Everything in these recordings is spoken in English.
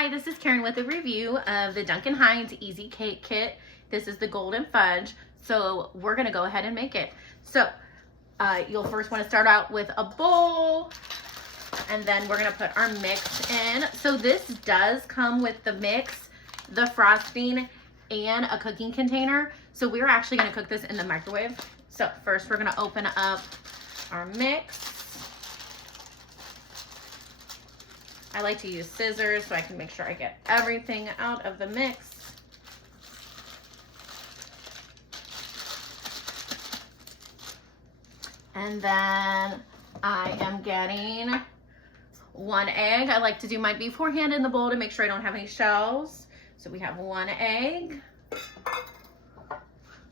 Hi, this is Karen with a review of the Duncan Hines Easy Cake Kit. This is the golden fudge, so we're gonna go ahead and make it. So you'll first want to start out with a bowl, and then we're gonna put our mix in. So this does come with the mix, the frosting, and a cooking container. So we're actually gonna cook this in the microwave. So first we're gonna open up our mix. I like to use scissors so I can make sure I get everything out of the mix. And then I am getting 1 egg. I like to do mine beforehand in the bowl to make sure I don't have any shells. So we have 1 egg.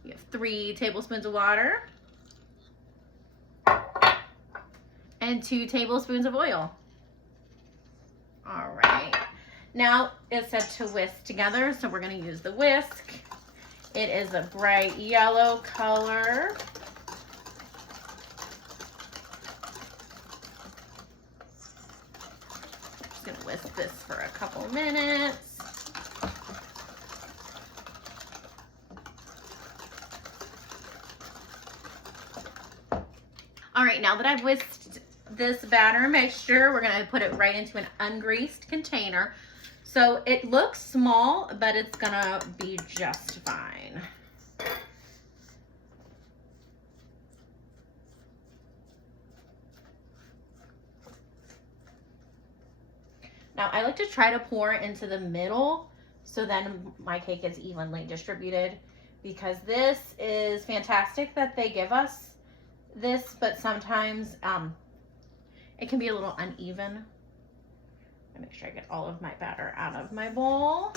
We have 3 tablespoons of water. And 2 tablespoons of oil. All right, now it said to whisk together, so we're gonna use the whisk. It is a bright yellow color. Just gonna whisk this for a couple minutes. All right, now that I've whisked this batter mixture, we're gonna put it right into an ungreased container. So it looks small, but it's gonna be just fine. Now I like to try to pour into the middle so then my cake is evenly distributed, because this is fantastic that they give us this, but sometimes it can be a little uneven. I make sure I get all of my batter out of my bowl.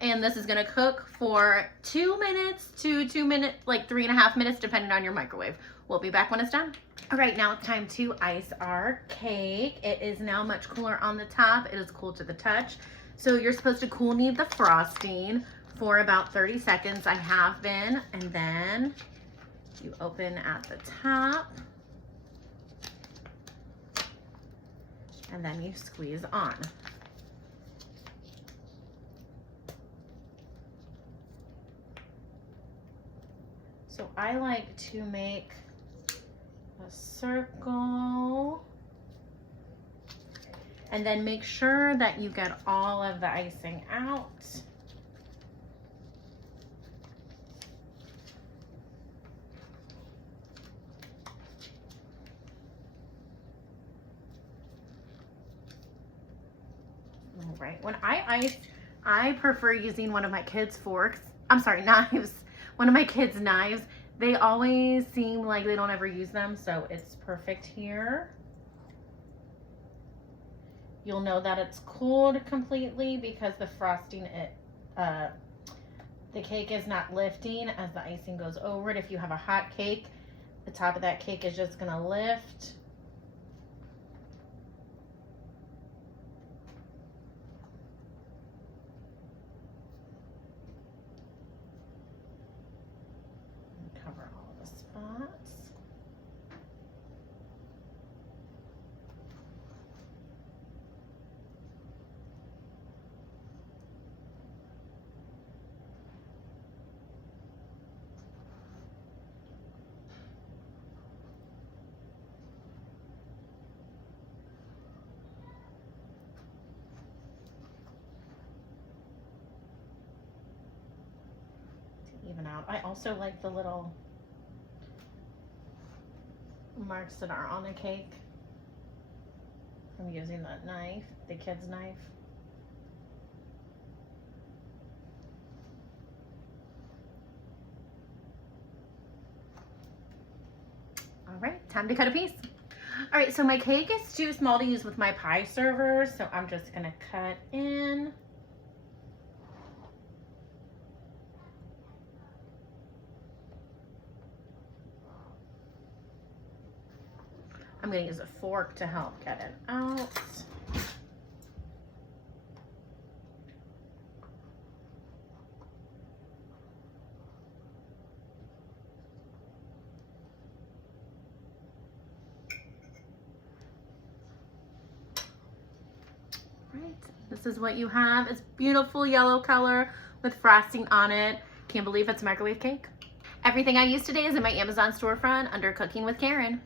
And this is gonna cook for 2 minutes to 2 minutes, like 3.5 minutes, depending on your microwave. We'll be back when it's done. All right, now it's time to ice our cake. It is now much cooler on the top. It is cool to the touch. So you're supposed to cool knead the frosting for about 30 seconds. I have been, and then you open at the top. And then you squeeze on. So I like to make a circle and then make sure that you get all of the icing out. All right, when I ice, I prefer using one of my kids' forks. I'm sorry, knives. One of my kids' knives. They always seem like they don't ever use them, so it's perfect here. You'll know that it's cooled completely because the frosting, the cake is not lifting as the icing goes over it. If you have a hot cake, the top of that cake is just gonna lift. Cover all the spots. To even out. I also like the little marks that are on the cake from using that knife, the kid's knife. All right, time to cut a piece. All right, so my cake is too small to use with my pie server, so I'm just gonna cut in. I'm gonna use a fork to help get it out. This is what you have. It's beautiful yellow color with frosting on it. Can't believe it's a microwave cake. Everything I used today is in my Amazon storefront under Cooking with Karen.